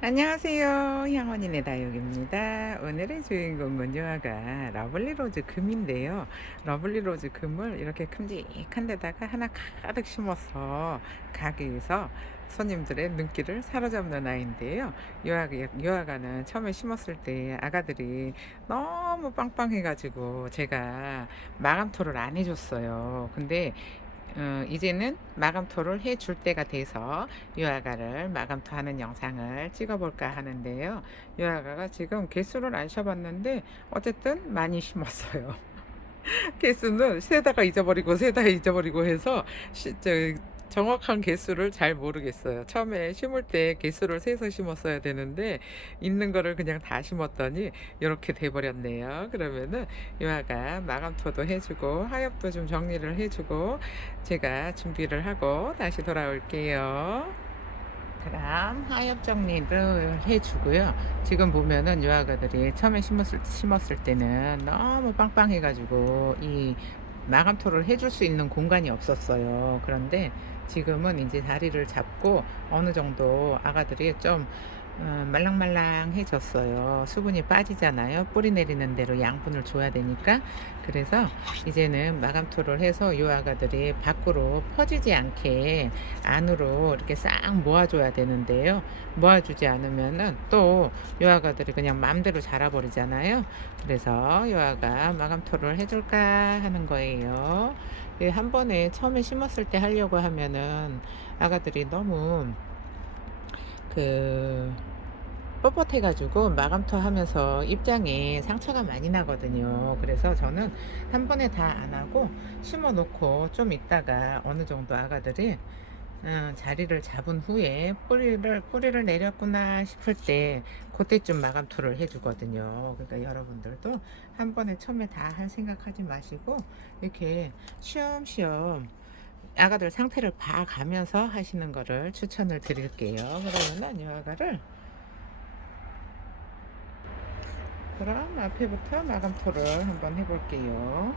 안녕하세요. 향원인의 다육입니다. 오늘의 주인공은 요아가 러블리로즈 금인데요. 러블리로즈 금을 이렇게 큼직한 데다가 하나 가득 심어서 가게에서 손님들의 눈길을 사로잡는 아이인데요. 요아가는 처음에 심었을 때 아가들이 너무 빵빵해가지고 제가 마감토를 안 해줬어요. 근데 이제는 마감토를 해줄 때가 돼서 유아가를 마감토 하는 영상을 찍어볼까 하는데요. 유아가가 지금 개수를 안 쉬어봤는데 어쨌든 많이 심었어요. 개수는 세다가 잊어버리고 세다가 잊어버리고 해서 정확한 개수를 잘 모르겠어요. 처음에 심을 때 개수를 세서 심었어야 되는데 있는 거를 그냥 다 심었더니 이렇게 돼버렸네요. 그러면은 요아가 마감토도 해주고 하엽도 좀 정리를 해주고 제가 준비를 하고 다시 돌아올게요. 그럼 하엽 정리를 해주고요. 지금 보면은 유아가들이 처음에 심었을 때는 너무 빵빵해가지고 이 마감토를 해줄 수 있는 공간이 없었어요. 그런데 지금은 이제 자리를 잡고 어느 정도 아가들이 좀 말랑말랑해졌어요. 수분이 빠지잖아요. 뿌리 내리는 대로 양분을 줘야 되니까. 그래서 이제는 마감토를 해서 이 아가들이 밖으로 퍼지지 않게 안으로 이렇게 싹 모아줘야 되는데요. 모아주지 않으면은 또 이 아가들이 그냥 마음대로 자라버리잖아요. 그래서 이 아가 마감토를 해줄까 하는 거예요. 한 번에 처음에 심었을 때 하려고 하면은 아가들이 너무 그 뻣뻣해가지고 마감토 하면서 입장에 상처가 많이 나거든요. 그래서 저는 한 번에 다 안 하고 심어 놓고 좀 있다가 어느 정도 아가들이 자리를 잡은 후에 뿌리를 내렸구나 싶을 때 그때쯤 마감토를 해주거든요. 그러니까 여러분들도 한 번에 처음에 다 할 생각하지 마시고 이렇게 쉬엄쉬엄 아가들 상태를 봐가면서 하시는 거를 추천을 드릴게요. 그러면은 이 아가를 그럼 앞에부터 마감토를 한번 해볼게요.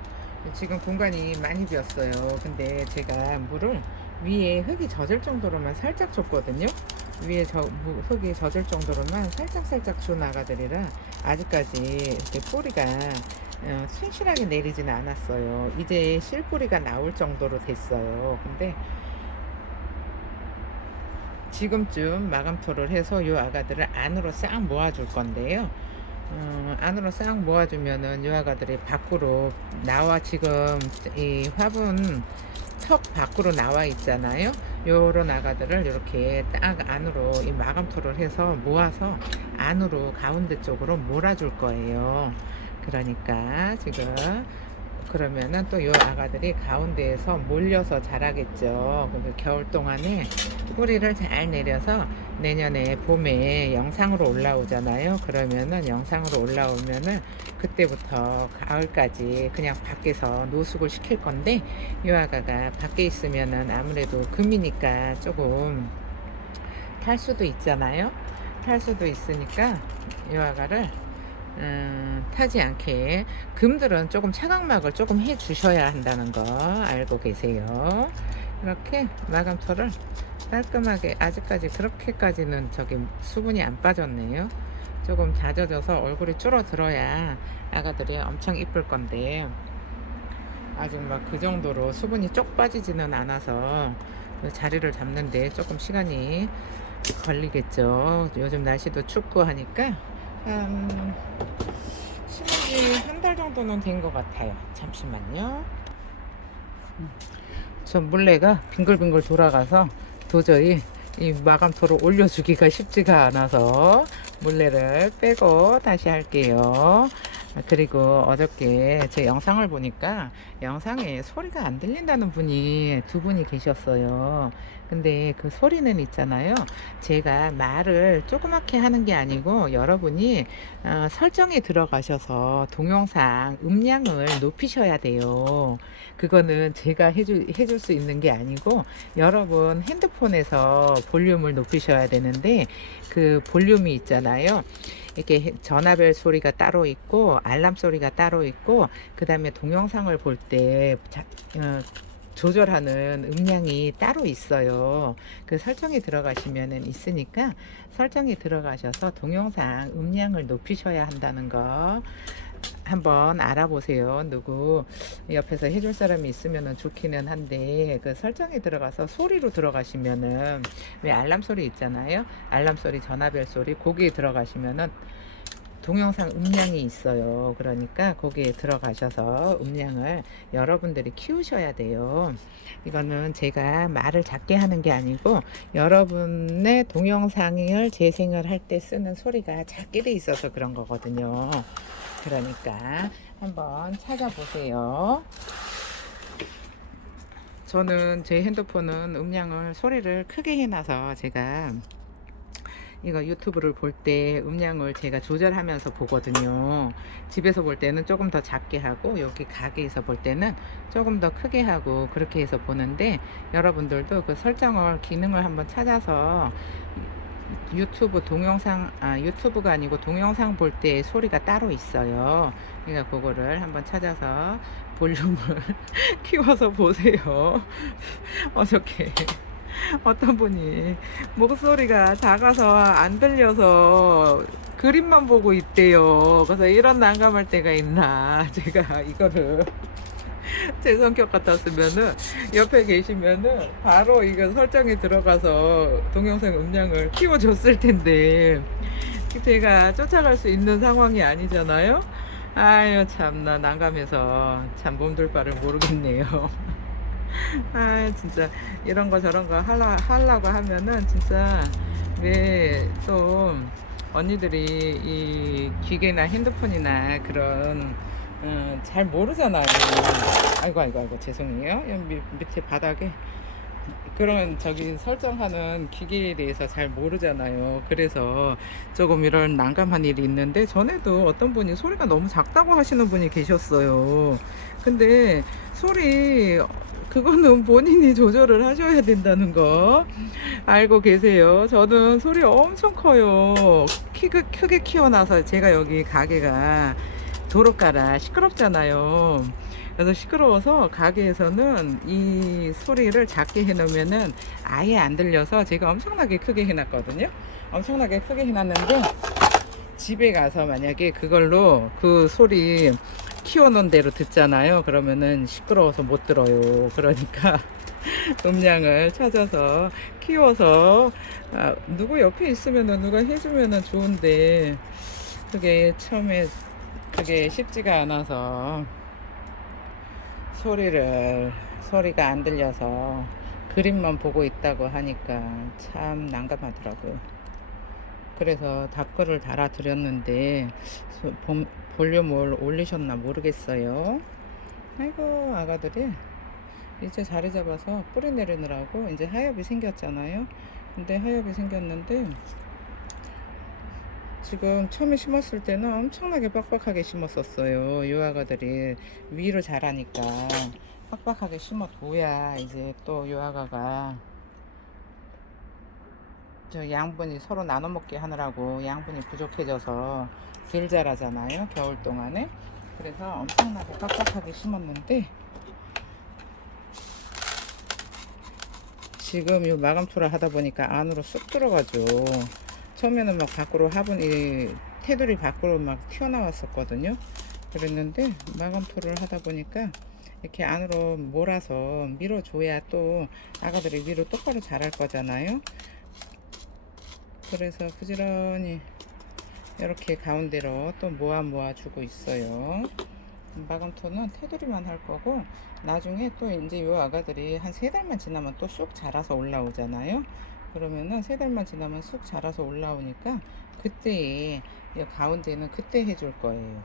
지금 공간이 많이 비었어요. 근데 제가 물을 위에 흙이 젖을 정도로만 살짝 줬거든요. 위에 흙이 젖을 정도로만 살짝 준 아가들이라 아직까지 이렇게 뿌리가 튼실하게 내리지는 않았어요. 이제 실뿌리가 나올 정도로 됐어요. 근데 지금쯤 마감토를 해서 이 아가들을 안으로 싹 모아줄 건데요. 안으로 싹 모아주면은 이 아가들이 밖으로 나와 지금 이 화분 턱 밖으로 나와 있잖아요. 요런 아가들을 이렇게 딱 안으로 이 마감토를 해서 모아서 안으로 가운데 쪽으로 몰아줄 거예요. 그러니까 지금 그러면은 또 이 아가들이 가운데에서 몰려서 자라겠죠. 그래서 겨울 동안에 뿌리를 잘 내려서 내년에 봄에 영상으로 올라오잖아요. 그러면은 영상으로 올라오면은 그때부터 가을까지 그냥 밖에서 노숙을 시킬 건데 이 아가가 밖에 있으면은 아무래도 금이니까 조금 탈 수도 있잖아요. 탈 수도 있으니까 이 아가를 타지 않게 금들은 조금 차각막을 조금 해 주셔야 한다는 거 알고 계세요. 이렇게 마감토를 깔끔하게 아직까지 그렇게까지는 저기 수분이 안 빠졌네요. 조금 잦아져서 얼굴이 줄어들어야 아가들이 엄청 이쁠 건데 아직 막 그 정도로 수분이 쪽 빠지지는 않아서 자리를 잡는데 조금 시간이 걸리겠죠. 요즘 날씨도 춥고 하니까 심은 지 한 달 정도는 된 것 같아요. 잠시만요. 저 물레가 빙글빙글 돌아가서 도저히 이 마감토를 올려주기가 쉽지가 않아서 물레를 빼고 다시 할게요. 그리고 어저께 제 영상을 보니까 영상에 소리가 안 들린다는 분이 두 분이 계셨어요. 근데 그 소리는 있잖아요. 제가 말을 조그맣게 하는 게 아니고 여러분이 설정에 들어가셔서 동영상 음량을 높이셔야 돼요. 그거는 제가 해줄 수 있는 게 아니고 여러분 핸드폰에서 볼륨을 높이셔야 되는데 그 볼륨이 있잖아요. 이렇게 전화벨 소리가 따로 있고 알람 소리가 따로 있고 그 다음에 동영상을 볼때 조절하는 음량이 따로 있어요. 그 설정에 들어가시면은 있으니까 설정에 들어가셔서 동영상 음량을 높이셔야 한다는 거 한번 알아보세요. 누구 옆에서 해줄 사람이 있으면 좋기는 한데, 그 설정에 들어가서 소리로 들어가시면은 왜 알람 소리 있잖아요. 알람 소리, 전화벨 소리, 거기에 들어가시면은 동영상 음량이 있어요. 그러니까 거기에 들어가셔서 음량을 여러분들이 키우셔야 돼요. 이거는 제가 말을 작게 하는 게 아니고 여러분의 동영상을 재생을 할 때 쓰는 소리가 작게 돼 있어서 그런 거거든요. 그러니까 한번 찾아보세요. 저는 제 핸드폰은 음량을 소리를 크게 해놔서 제가 이거 유튜브를 볼 때 음량을 제가 조절하면서 보거든요. 집에서 볼 때는 조금 더 작게 하고 여기 가게에서 볼 때는 조금 더 크게 하고 그렇게 해서 보는데, 여러분들도 그 설정을 기능을 한번 찾아서 유튜브 동영상, 유튜브가 아니고 동영상 볼 때 소리가 따로 있어요. 그러니까 그거를 한번 찾아서 볼륨을 키워서 보세요. 어저께 어떤 분이 목소리가 작아서 안 들려서 그림만 보고 있대요. 그래서 이런 난감할 때가 있나. 제가 이거를 제 성격 같았으면은 옆에 계시면은 바로 이거 설정에 들어가서 동영상 음량을 키워줬을 텐데 제가 쫓아갈 수 있는 상황이 아니잖아요. 아유 참나 난감해서 참 몸둘 바를 모르겠네요. 아 진짜 이런 거 저런 거 하려고 하면은 진짜 왜 또 언니들이 이 기계나 핸드폰이나 그런 잘 모르잖아요. 아이고 죄송해요. 여기 밑에 바닥에 그런 저기 설정하는 기계에 대해서 잘 모르잖아요. 그래서 조금 이런 난감한 일이 있는데, 전에도 어떤 분이 소리가 너무 작다고 하시는 분이 계셨어요. 근데 소리 그거는 본인이 조절을 하셔야 된다는 거 알고 계세요. 저는 소리 엄청 커요. 크게 키워놔서 제가 여기 가게가 도로가라 시끄럽잖아요. 그래서 시끄러워서 가게에서는 이 소리를 작게 해놓으면은 아예 안 들려서 제가 엄청나게 크게 해놨거든요. 엄청나게 크게 해놨는데 집에 가서 만약에 그걸로 그 소리 키워놓은 대로 듣잖아요. 그러면은 시끄러워서 못 들어요. 그러니까 음량을 찾아서 키워서 누구 옆에 있으면은 누가 해주면은 좋은데 그게 처음에 그게 쉽지가 않아서 소리가 안 들려서 그림만 보고 있다고 하니까 참 난감하더라고요. 그래서 답글을 달아드렸는데 볼륨을 올리셨나 모르겠어요. 아이고 아가들이 이제 자리 잡아서 뿌리 내리느라고 이제 하엽이 생겼잖아요. 근데 하엽이 생겼는데 지금 처음에 심었을 때는 엄청나게 빡빡하게 심었었어요. 이 아가들이 위를 자라니까 빡빡하게 심어둬야 이제 또 이 아가가 저 양분이 서로 나눠 먹게 하느라고 양분이 부족해져서 덜 자라잖아요, 겨울 동안에. 그래서 엄청나게 빡빡하게 심었는데 지금 이 마감토를 하다 보니까 안으로 쑥 들어가죠. 처음에는 막 밖으로 화분이 테두리 밖으로 막 튀어나왔었거든요. 그랬는데 마감토를 하다 보니까 이렇게 안으로 몰아서 밀어줘야 또 아가들이 위로 똑바로 자랄 거잖아요. 그래서 부지런히 이렇게 가운데로 또 모아 주고 있어요. 마감토는 테두리만 할 거고 나중에 또 이제 요 아가들이 한 3달만 지나면 또 쑥 자라서 올라오잖아요. 그러면은 3달만 지나면 쑥 자라서 올라오니까 그때 이 가운데는 그때 해줄 거예요.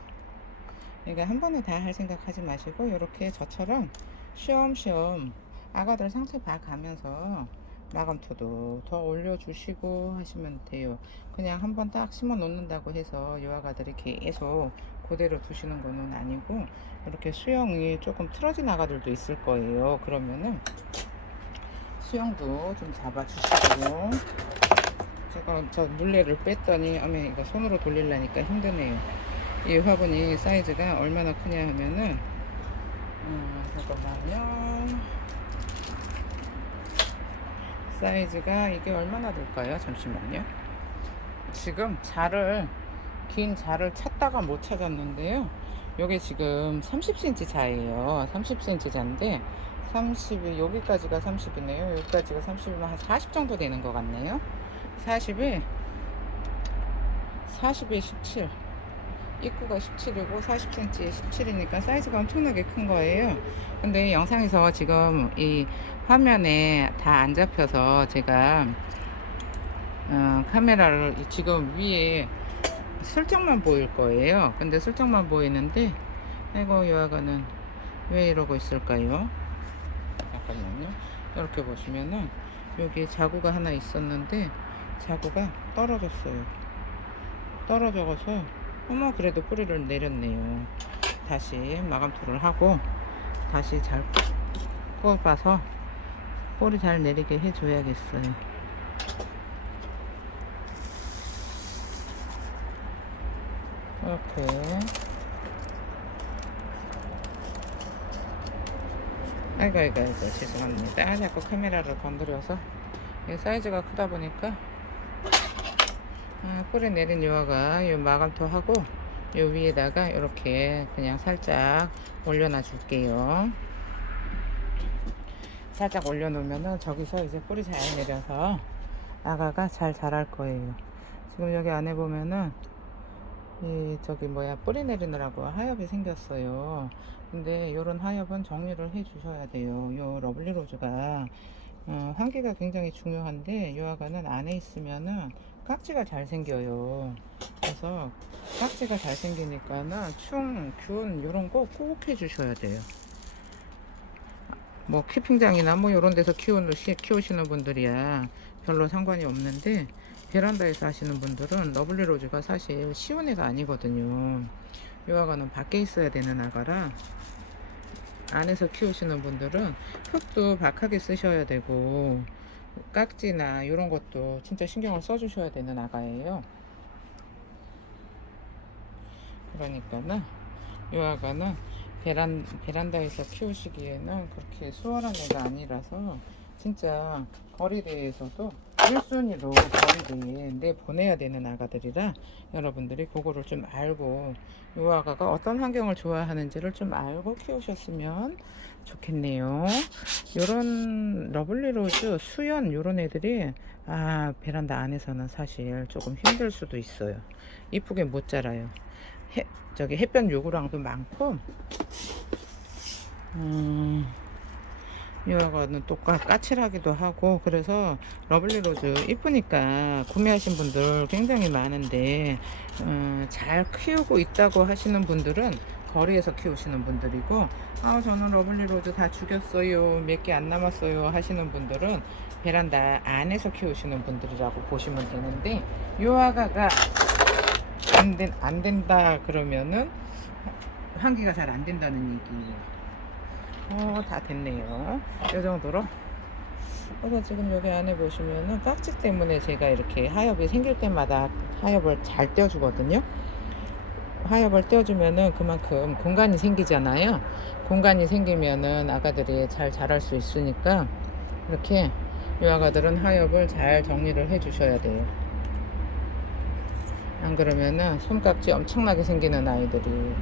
그러니까 한 번에 다 할 생각 하지 마시고 이렇게 저처럼 쉬엄쉬엄 아가들 상태 봐가면서 마감토도 더 올려주시고 하시면 돼요. 그냥 한 번 딱 심어 놓는다고 해서 요 아가들이 계속 그대로 두시는 거는 아니고 이렇게 수영이 조금 틀어진 아가들도 있을 거예요. 그러면은 수영도 좀 잡아주시고, 제가 저 물레를 뺐더니 어메 이거 손으로 돌리려니까 힘드네요. 이 화분이 사이즈가 얼마나 크냐 하면은 잠깐만요. 사이즈가 이게 얼마나 될까요? 잠시만요. 지금 긴 자를 찾다가 못 찾았는데요. 요게 지금 30cm 자예요. 30cm 자인데 30이 여기까지가 30이네요. 여기까지가 30이면 한 40 정도 되는 것 같네요. 40에 17. 입구가 17이고 40cm에 17이니까 사이즈가 엄청나게 큰 거예요. 근데 영상에서 지금 이 화면에 다 안 잡혀서 제가 카메라를 지금 위에 슬쩍만 보일 거예요. 근데 슬쩍만 보이는데 아이고 요아가는 왜 이러고 있을까요? 잠깐만요. 이렇게 보시면은 여기 자구가 하나 있었는데 자구가 떨어졌어요. 떨어져서 어머 그래도 뿌리를 내렸네요. 다시 마감토를 하고 다시 잘 뽑아서 뿌리 잘 내리게 해줘야겠어요. 이렇게 아이고 죄송합니다. 자꾸 카메라를 건드려서 사이즈가 크다 보니까 뿌리 내린 요아가 요 마감토 하고 요 위에다가 이렇게 그냥 살짝 올려놔 줄게요. 살짝 올려놓으면은 저기서 이제 뿌리 잘 내려서 아가가 잘 자랄 거예요. 지금 여기 안에 보면은 뿌리 내리느라고 하엽이 생겼어요. 근데 요런 하엽은 정리를 해 주셔야 돼요. 요 러블리 로즈가 환기가 굉장히 중요한데 요 아가는 안에 있으면은 깍지가 잘 생겨요. 그래서 깍지가 잘 생기니까는 균 요런 거 꼭 해 주셔야 돼요. 뭐 키핑장이나 뭐 요런 데서 키우시는 분들이야 별로 상관이 없는데 베란다에서 하시는 분들은 러블리 로즈가 사실 쉬운 애가 아니거든요. 요 아가는 밖에 있어야 되는 아가라 안에서 키우시는 분들은 흙도 박하게 쓰셔야 되고 깍지나 이런 것도 진짜 신경을 써주셔야 되는 아가예요. 그러니까는 요 아가는 베란다에서 키우시기에는 그렇게 수월한 애가 아니라서 진짜 거리대에서도 1순위로 거리대에 내보내야 되는 아가들이라 여러분들이 그거를 좀 알고 요 아가가 어떤 환경을 좋아하는지를 좀 알고 키우셨으면 좋겠네요. 요런 러블리 로즈, 수연 요런 애들이 베란다 안에서는 사실 조금 힘들 수도 있어요. 이쁘게 못 자라요. 햇볕 요구량도 많고 이거는 또 까칠하기도 하고 그래서 러블리 로즈 이쁘니까 구매하신 분들 굉장히 많은데 잘 키우고 있다고 하시는 분들은 거리에서 키우시는 분들이고 저는 러블리 로즈 다 죽였어요 몇 개 안 남았어요 하시는 분들은 베란다 안에서 키우시는 분들이라고 보시면 되는데 요 아가가 안 된다 그러면은 환기가 잘 안 된다는 얘기예요. 다 됐네요. 이 정도로. 지금 여기 안에 보시면은 깍지 때문에 제가 이렇게 하엽이 생길 때마다 하엽을 잘 떼어주거든요. 하엽을 떼어주면은 그만큼 공간이 생기잖아요. 공간이 생기면은 아가들이 잘 자랄 수 있으니까 이렇게 이 아가들은 하엽을 잘 정리를 해 주셔야 돼요. 안 그러면은 손깍지 엄청나게 생기는 아이들이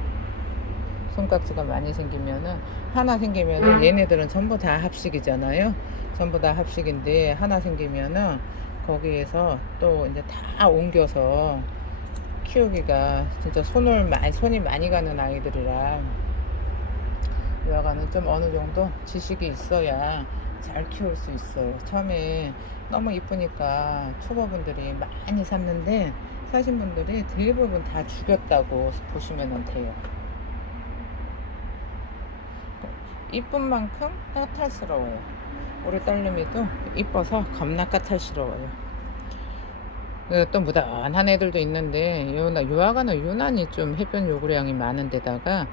손깍지가 많이 생기면은 하나 생기면은 얘네들은 전부 다 합식이잖아요. 전부 다 합식인데 하나 생기면은 거기에서 또 이제 다 옮겨서 키우기가 진짜 손이 많이 가는 아이들이라 여가는 좀 어느 정도 지식이 있어야 잘 키울 수 있어요. 처음에 너무 이쁘니까 초보분들이 많이 샀는데 사신 분들이 대부분 다 죽였다고 보시면 돼요. 이쁜 만큼 까탈스러워요. 우리 딸내미도 이뻐서 겁나 까탈스러워요. 또 무던한 애들도 있는데 요 아가는 유난히 좀 햇볕 요구량이 많은 데다가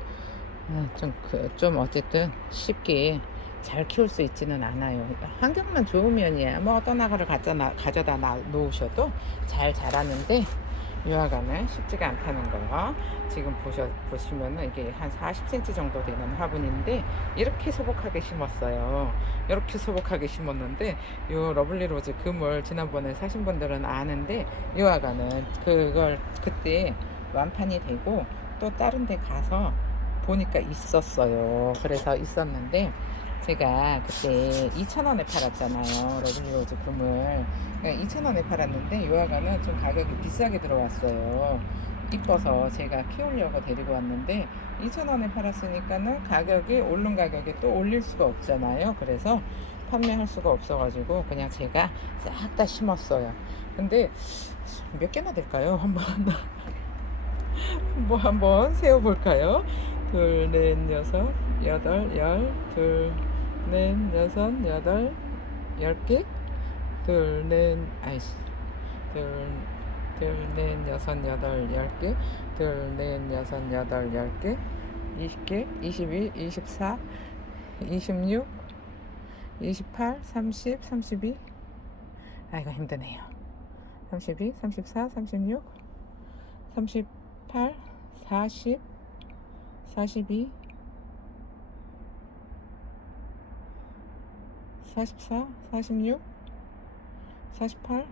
좀 어쨌든 쉽게 잘 키울 수 있지는 않아요. 환경만 좋으면이야 뭐 어떤 아가를 가져다 놓으셔도 잘 자라는데 유화관은 쉽지가 않다는 거. 지금 보시면은 이게 한 40cm 정도 되는 화분인데 이렇게 소복하게 심었어요. 이렇게 소복하게 심었는데 요 러블리 로즈 금을 지난번에 사신 분들은 아는데, 유화관은 그걸 그때 완판이 되고 또 다른 데 가서 보니까 있었어요. 그래서 있었는데 제가 그때 2,000원에 팔았잖아요. 러블리 로즈 금을. 2,000원에 팔았는데 유화관은 좀 가격이 비싸게 들어왔어요. 이뻐서 제가 키우려고 데리고 왔는데 2,000원에 팔았으니까는 가격이 오른 가격에 또 올릴 수가 없잖아요. 그래서 판매할 수가 없어가지고 그냥 제가 싹 다 심었어요. 근데 몇 개나 될까요? 한번 뭐 한번 세어볼까요? 둘, 넷, 여섯, 여덟, 열, 둘, 넷, 여섯, 여덟, 10개? 둘, 넷, 아이씨, 둘, 넷, 여섯, 여덟, 10개, 둘, 넷, 여섯, 여덟, 10개, 20개, 22, 24, 26, 28, 30, 32, 아이고 힘드네요. 32, 34, 36, 38, 40, 42, 44, 46, 48.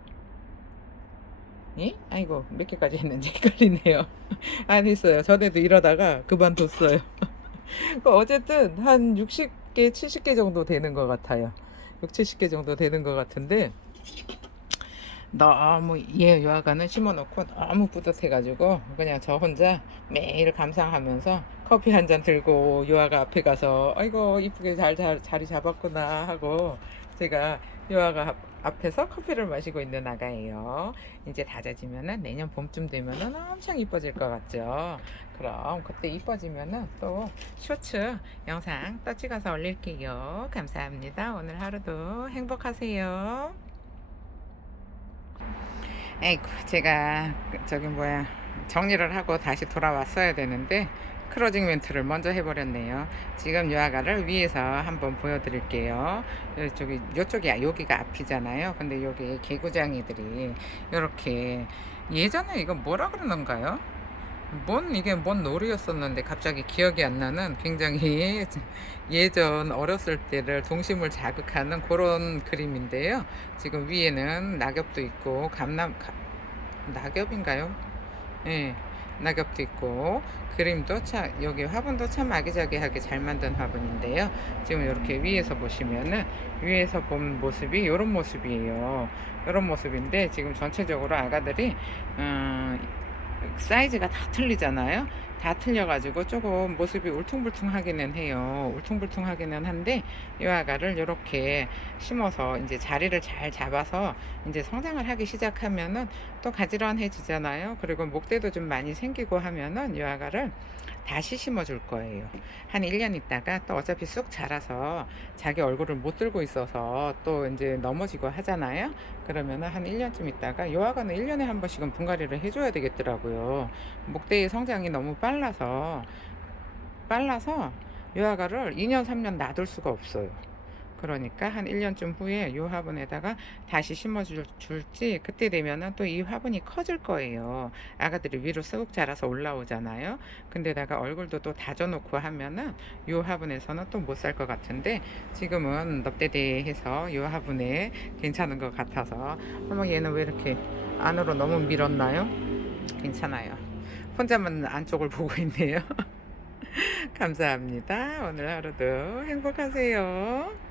예? 아이고 몇 개까지 했는지 헷갈리네요. 안 했어요. 전에도 이러다가 그만뒀어요. 어쨌든 한 60개, 70개 정도 되는 것 같아요. 6, 70개 정도 되는 것 같은데 너무 얘 유아가는 심어놓고 너무 뿌듯해가지고 그냥 저 혼자 매일 감상하면서 커피 한 잔 들고 유아가 앞에 가서 아이고 이쁘게 자리 잡았구나 하고 제가 유아가 앞에서 커피를 마시고 있는 아가예요. 이제 다져지면은 내년 봄쯤 되면은 엄청 이뻐질 것 같죠. 그럼 그때 이뻐지면은 또 쇼츠 영상 또 찍어서 올릴게요. 감사합니다. 오늘 하루도 행복하세요. 에이구, 제가 저기 뭐야 정리를 하고 다시 돌아왔어야 되는데 크로징 멘트를 먼저 해버렸네요. 지금 유아가를 위에서 한번 보여드릴게요. 요쪽이 여기가 앞이잖아요. 근데 여기 개구장이들이 이렇게, 예전에 이거 뭐라 그러는가요? 이게 뭔 놀이였었는데 갑자기 기억이 안 나는 굉장히 예전 어렸을 때를 동심을 자극하는 그런 그림인데요. 지금 위에는 낙엽도 있고 낙엽인가요? 예, 낙엽도 있고 그림도 참, 여기 화분도 참 아기자기하게 잘 만든 화분인데요. 지금 이렇게 위에서 보시면은 위에서 본 모습이 이런 모습이에요. 이런 모습인데 지금 전체적으로 아가들이 사이즈가 다 틀리잖아요. 다 틀려가지고 조금 모습이 울퉁불퉁하기는 해요. 울퉁불퉁하기는 한데 이 아가를 이렇게 심어서 이제 자리를 잘 잡아서 이제 성장을 하기 시작하면은 또 가지런해지잖아요. 그리고 목대도 좀 많이 생기고 하면은 이 아가를 다시 심어줄 거예요. 한 1년 있다가 또 어차피 쑥 자라서 자기 얼굴을 못 들고 있어서 또 이제 넘어지고 하잖아요. 그러면은 한 1년쯤 있다가 요아가는 1년에 한 번씩은 분갈이를 해줘야 되겠더라고요. 목대의 성장이 너무 빨라서 요아가를 2년 3년 놔둘 수가 없어요. 그러니까 한 1년쯤 후에 이 화분에다가 다시 줄지, 그때 되면은 또 이 화분이 커질 거예요. 아가들이 위로 쑥 자라서 올라오잖아요. 근데다가 얼굴도 또 다져놓고 하면은 이 화분에서는 또 못 살 것 같은데 지금은 넙대대해서 이 화분에 괜찮은 것 같아서. 어머, 얘는 왜 이렇게 안으로 너무 밀었나요? 괜찮아요. 혼자만 안쪽을 보고 있네요. 감사합니다. 오늘 하루도 행복하세요.